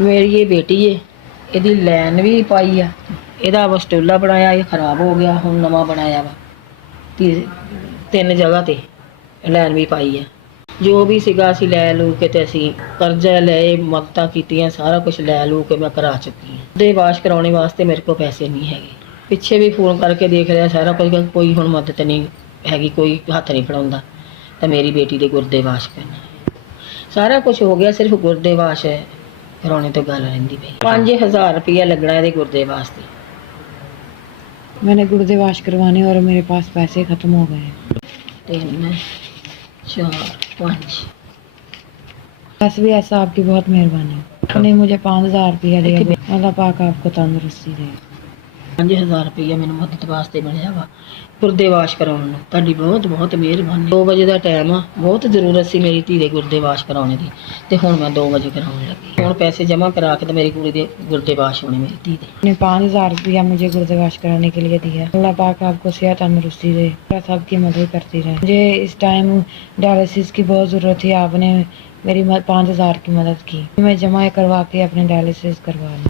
मेरी ये बेटी है, ਇਹਦੀ ਲੈਨ ਵੀ ਪਾਈ ਆ, ਇਹਦਾ ਵਸਟੂਲਾ ਬਣਾਇਆ, ਇਹ ਖਰਾਬ ਹੋ ਗਿਆ, ਹੁਣ ਨਵਾਂ ਬਣਾਇਆ ਵਾ। ਤਿੰਨ ਜਗ੍ਹਾ ਤੇ ਲੈਨ ਵੀ ਪਾਈ ਆ। ਜੋ ਵੀ ਸੀਗਾ ਅਸੀਂ ਲੈ ਲੂ ਕੇ ਤੇ ਅਸੀਂ ਕਰਜ਼ਾ ਲਏ, ਮਦਤਾਂ ਕੀਤੀਆਂ, ਸਾਰਾ ਕੁਝ ਲੈ ਲੂ ਕੇ ਮੈਂ ਕਰਾ ਚੁੱਕੀ ਹਾਂ। ਦੇ ਵਾਸ਼ ਕਰਾਉਣੇ ਵਾਸਤੇ ਮੇਰੇ ਕੋਲ ਪੈਸੇ ਨਹੀਂ ਹੈਗੇ। ਪਿੱਛੇ ਵੀ ਫੋਨ ਕਰਕੇ ਦੇਖ ਲਿਆ ਸਾਰਾ ਕੁਝ, ਕੋਈ ਹੁਣ ਮਦਦ ਨਹੀਂ ਹੈਗੀ, ਕੋਈ ਹੱਥ ਨਹੀਂ ਫੜਾਉਂਦਾ। ਤਾਂ ਮੇਰੀ ਬੇਟੀ ਦੇ ਗੁਰਦੇ ਵਾਸ਼ ਕਰਨਾ ਸਾਰਾ ਕੁਝ ਹੋ ਗਿਆ, ਸਿਰਫ ਗੁਰਦੇ ਵਾਸ਼ ਕਰਾਉਣੇ ਤੋਂ ਗੱਲ ਰਹਿੰਦੀ ਪਈ। 5000 रुपया लगना है गुर्दे वास्ते। मैंने गुर्दे वाश करवाने और मेरे पास पैसे ख़त्म हो गए। 3 4 5 बस भी ऐसा आपकी बहुत मेहरबानी। आपने मुझे 5000 रुपया दिया। अल्लाह पाक आपको तंदुरुस्ती दे। 5000 रुपया मैंने मदद वास्ते मिलिया वा गुर्दे वाश कराने ਨੂੰ। ਤੁਹਾਡੀ ਬਹੁਤ ਬਹੁਤ ਮਿਹਰਬਾਨੀ। 2 ਵਜੇ ਦਾ ਟਾਈਮ ਆ, ਬਹੁਤ ਜ਼ਰੂਰਤ ਸੀ ਮੇਰੀ ਧੀ ਦੇ ਗੁਰਦੇ ਵਾਸ਼ ਕਰਾਉਣੇ ਦੀ, ਤੇ ਹੁਣ ਮੈਂ 2 ਵਜੇ ਕਰਾਉਣ ਲੱਗੀ। ਹੁਣ ਪੈਸੇ जमा करा के तो मेरी कुड़ी दे गुर्दे वाश होने मेरी धी दे। आपने 5000 रुपया मुझे गुर्दे वाश कराने के लिए दिया। अल्लाह पाक आपको सेहत तंदुरुस्ती दे, सबकी मदद करती रहे। मुझे इस टाइम डायलिसिस की बहुत ज़रूरत थी, आपने मेरी 5000 की मदद की। मैं जमा करवा के अपने डायलिसिस करवा लूँ।